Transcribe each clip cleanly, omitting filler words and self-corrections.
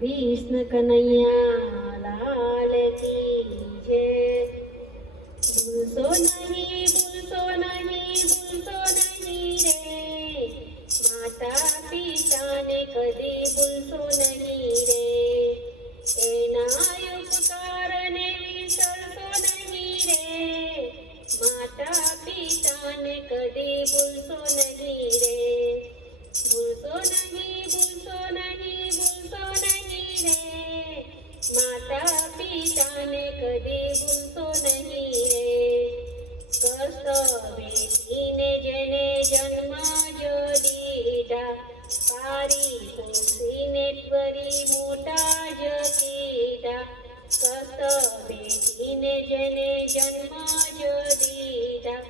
कृष्ण कन्हैया लाल की जय। भूलसो नहीं भूलसो नहीं भूलसो नहीं रे, माता पिता ने कदी भूलसो नहीं रे। एना उपकार ने विसरसो नहीं रे, माता पिता ने कदी भूलसो नहीं रे। भूलसो नहीं भूलसो नहीं भूलसो नहीं रे, माता पिता ने कदी भूलसो नहीं रे। કષ્ટ વેઠીને જેને જન્મ જો દીધા, પારી પોસીને ત્વરી મોટા જ કીધા। કષ્ટ વેઠીને જેને જન્મ જો દીધા,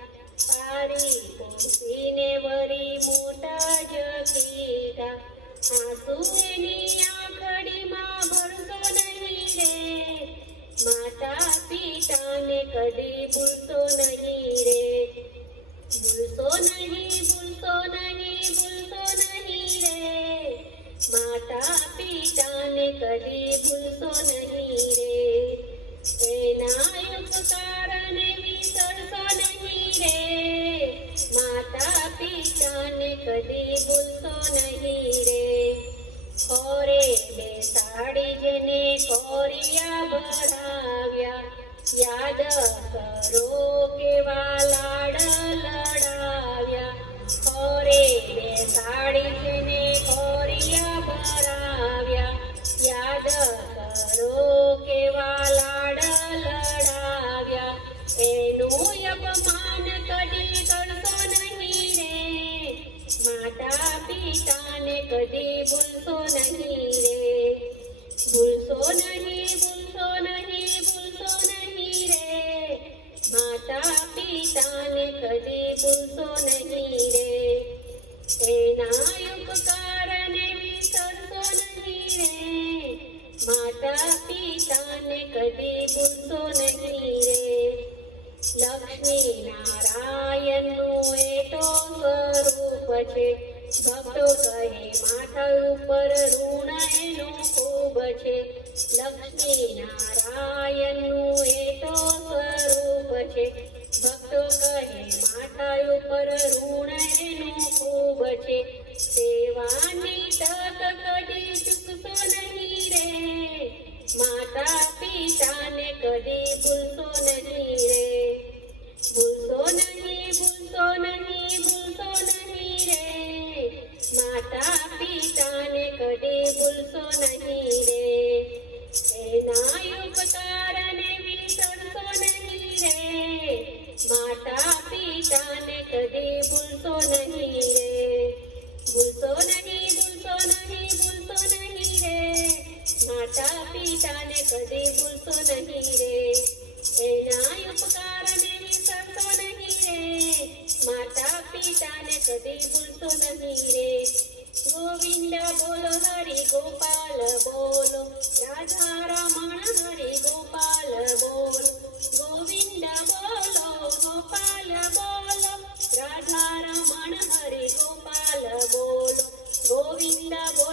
પારી પોસીને વરી મોટા જ કીધા। આંસુ એની આંખડીમાં ભરતો નહીં રે, માતા પિતાને કદી ભૂલતો નહીં રે। ભૂલતો નહીં ભૂલતો નહીં ભૂલતો નહીં રે, માતા પિતાને કદી ભૂલતો નહીં રે। એના ઉપકારને વિસરતો નહીં રે, માતા પિતાને કદી ભૂલતો નહીં રે। ખોરે બેસાડી જેને ખોરિયા ભરાવ્યા, યાદ કરો કેવા લાડ લડાવ્યા। ખોરે બેસાડી જેને ખોરિયા ભરાવ્યા, યાદ કરો કેવા લાડ લડાવ્યા। એનું અપમાન કદી કરશો નહીં રે, માતા પિતાને કદી ભૂલશો નહીં રે। ભૂલશો નહીં ભૂલશો નહીં ભૂલશો નહીં રે, માતા પિતાને કદી ભૂલશો નહીં રે। એના ઉપકારને વિસરશો નહીં રે, માતા પિતાને કદી ભૂલશો નહીં રે। લક્ષ્મી નારાયણનું એ તો સ્વરૂપ છે, ભક્તો કહે માથા ઉપર ઋણ એનું ખૂબ છે। લક્ષ્મી નારાયણનું એ તો સ્વરૂપ છે, ભક્તો કહે માથા ઉપર ઋણ એનું ખૂબ છે। સેવાની તક કદી ચૂકશો નહીં રે, માતા પિતાને કદી ભૂલશો નહીં રે। ભૂલશો નહીં ભૂલશો નહીં ભૂલશો નહીં રે, માતા પિતાને કદી ભૂલશો નહીં રે। એના ઉપકારને વિસરશો નહીં રે, માતા પિતાને કદી ભૂલશો નહીં રે। ભૂલશો નહીં ભૂલશો નહીં ભૂલશો નહીં રે, માતા પિતાને કદી ભૂલશો નહીં રે। એના ઉપકારને વિસરશો નહીં રે, માતા પિતાને કદી ભૂલશો નહીં રે। ગોવિંદ બોલો હરિ ગોપાલ બોલો, રાધા રમણ હરિ ગોપાલ બોલો। ગોવિંદ બોલો ગોપાલ બોલો, રાધા રમણ હરિ ગોપાલ બોલો। ગોવિંદ બોલો